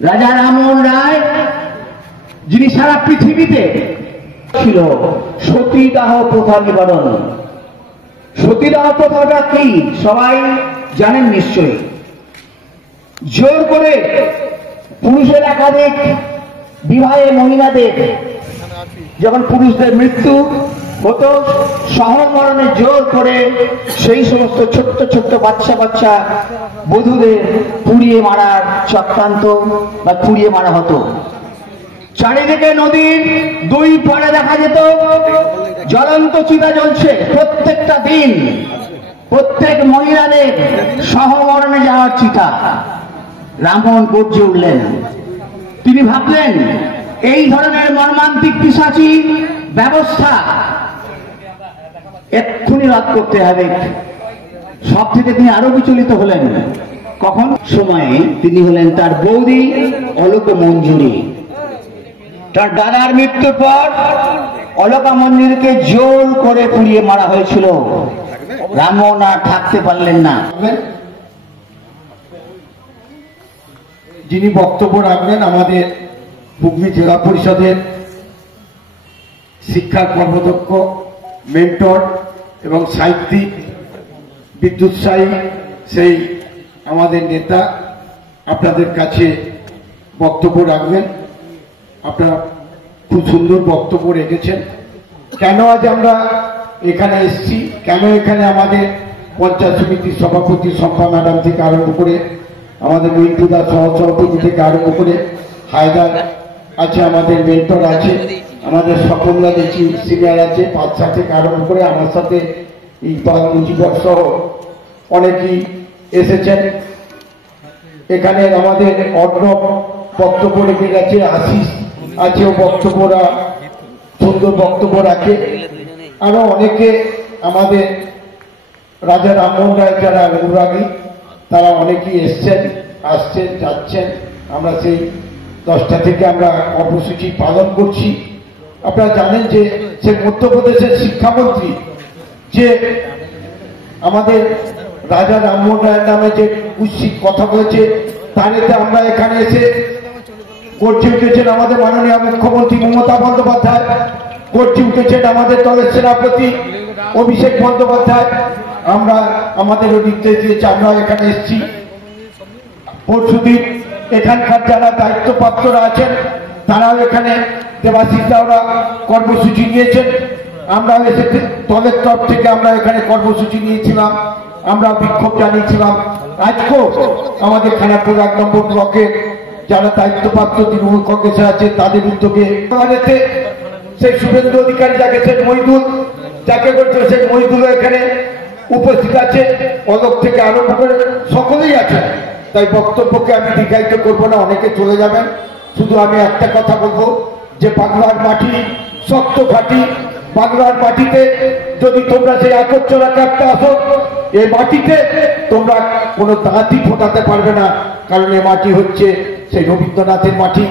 রাজা রামমোহন রায় যিনি সারা পৃথিবীতে ছিল সতীদাহ প্রথা নিবারণ। সতীদাহ প্রথাটা কি সবাই জানেন নিশ্চয়ই। জোর করে পুরুষের একাধিক বিবাহে মহিলাদের যখন পুরুষদের মৃত্যু হতো সহমরণে জোর করে সেই সমস্ত ছোট্ট ছোট্ট বাচ্চা বাচ্চা বধূদের পুড়িয়ে মারার চক্রান্ত বা পুড়িয়ে মারা হতো। চারিদিকে নদীর দুই পাড়ে দেখা যেত জ্বলন্ত চিতা জ্বলছে প্রত্যেকটা দিন, প্রত্যেক মহিলাদের সহমরণে যাওয়ার চিতা। রামমোহন গর্জে উঠলেন। তিনি ভাবলেন এই ধরনের মর্মান্তিক পিশাচী ব্যবস্থা এক্ষুনি রদ করতে হবে। সব থেকে তিনি আরো বিচলিত হলেন। কখন সময়ে তিনি হলেন তার বৌদি অলকা মঞ্জুরি। তার দাদার মৃত্যুর পর অলকা মঞ্জুরিকে জোর করে পুড়িয়ে মারা হয়েছিল। রামমোহন আর থাকতে পারলেন না। যিনি বক্তব্য রাখবেন আমাদের হুগলি জেলা পরিষদের শিক্ষা কর্মদক্ষ, মেন্টর এবং সাহিত্যিক, বিদ্যুৎসাহী সেই আমাদের নেতা আপনাদের কাছে বক্তব্য রাখবেন। আপনারা খুব সুন্দর বক্তব্য রেখেছেন। কেন আজ আমরা এখানে এসেছি, কেন এখানে আমাদের পঞ্চায়েত সমিতির সভাপতি শম্পা ম্যাডাম থেকে আরম্ভ করে আমাদের মিন্টুদা সহসভাপতি থেকে আরম্ভ করে হায়দার আছে, আমাদের মেন্টর আছে, আমাদের সকলরা দেখি সিনিয়র আছে, বাচ্চা থেকে আরম্ভ করে আমার সাথে ইকবাল মুজিবর সহ অনেকেই এসেছেন। এখানে আমাদের অর্ণব বক্তব্য রেখে গেছে, আশিস আছে, ও বক্তব্যরা সুন্দর বক্তব্য রাখে। আরো অনেকে আমাদের রাজা রামমোহন রায় যারা অনুরাগী তারা অনেকেই এসছেন, আসছেন, যাচ্ছেন। আমরা সেই 10টা থেকে আমরা কর্মসূচি পালন করছি। আপনারা জানেন যে সে মধ্যপ্রদেশের শিক্ষামন্ত্রী যে আমাদের রাজা রামমোহন রায়ের নামে যে কুৎসিত কথা বলেছে তার এতে আমরা এখানে এসে গর্জে উঠেছেন আমাদের মাননীয় মুখ্যমন্ত্রী মমতা বন্দ্যোপাধ্যায়, গর্জে উঠেছেন আমাদের দলের সেনাপতি অভিষেক বন্দ্যোপাধ্যায়। আমরা আমাদের নির্দেশ দিয়েছে, আমরা এখানে এসেছি। পরশুদিন এখানকার যারা দায়িত্বপ্রাপ্তরা আছেন তারাও এখানে দেবাশিসরা কর্মসূচি নিয়েছেন। আমরা এসে দলের তরফ থেকে আমরা এখানে কর্মসূচি নিয়েছিলাম, আমরা বিক্ষোভ জানিয়েছিলাম। আজকেও আমাদের খানাপুর 1 নম্বর ব্লকের যারা দায়িত্বপ্রাপ্ত তৃণমূল কংগ্রেসে আছে তাদের উদ্যোগে সেই শুভেন্দু অধিকারী যাকে সেই মহিদুল যাকে করছে সেই মহিদুলও এখানে উপস্থিত আছে, অলোক থেকে আরম্ভ করে সকলেই আছে। তাই বক্তব্যকে আমি দীর্ঘায়িত করবো না, অনেকে চলে যাবেন। শুধু আমি একটা কথা বলবো যে বাংলার মাটি শক্ত ঘাঁটি। বাংলার মাটিতে যদি তোমরা সেই আকর্ষণা কাটতে আসো, এই মাটিতে তোমরা কোনো দাঁতই ফোটাতে পারবে না। কারণ এ মাটি হচ্ছে সেই রবীন্দ্রনাথের মাটি,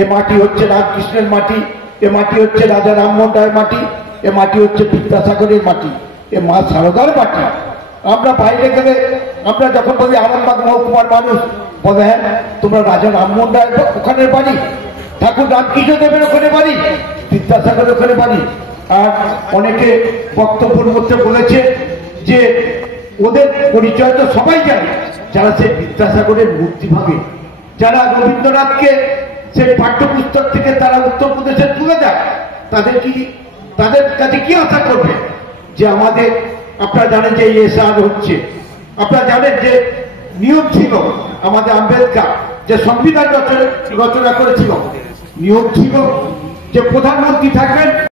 এ মাটি হচ্ছে রামকৃষ্ণের মাটি, এ মাটি হচ্ছে রাজা রামমোহন রায়ের মাটি, এ মাটি হচ্ছে বিদ্যাসাগরের মাটি, এ মা শারদার মাটি। আমরা বাইরে গেলে আমরা যখন বলি আরামবাগ মহকুমার মানুষ বলে হ্যাঁ তোমরা রাজা রামমোহন রায়ের ওখানে বাড়ি, ঠাকুর রামকৃষ্ণ দেবের ওখানে বাড়ি, বিদ্যাসাগরের ওখানে বাড়ি। আর অনেকে বক্তব্যের মধ্যে বলেছে যে ওদের পরিচয় তো সবাই জানে, যারা সেই বিদ্যাসাগরের মূর্তি ভাবে, যারা রবীন্দ্রনাথকে সেই পাঠ্যপুস্তক থেকে তারা উত্তরপ্রদেশে তুলে দেয়, তাদের কাছে কি আশা করবে যে আমাদের আপনারা জানেন যে এসআর হচ্ছে, আপনারা জানেন যে নিয়ম ছিল আমাদের আম্বেদকর যে সংবিধান রচনা করেছিল, নিয়ম ছিল যে প্রধানমন্ত্রী থাকবেন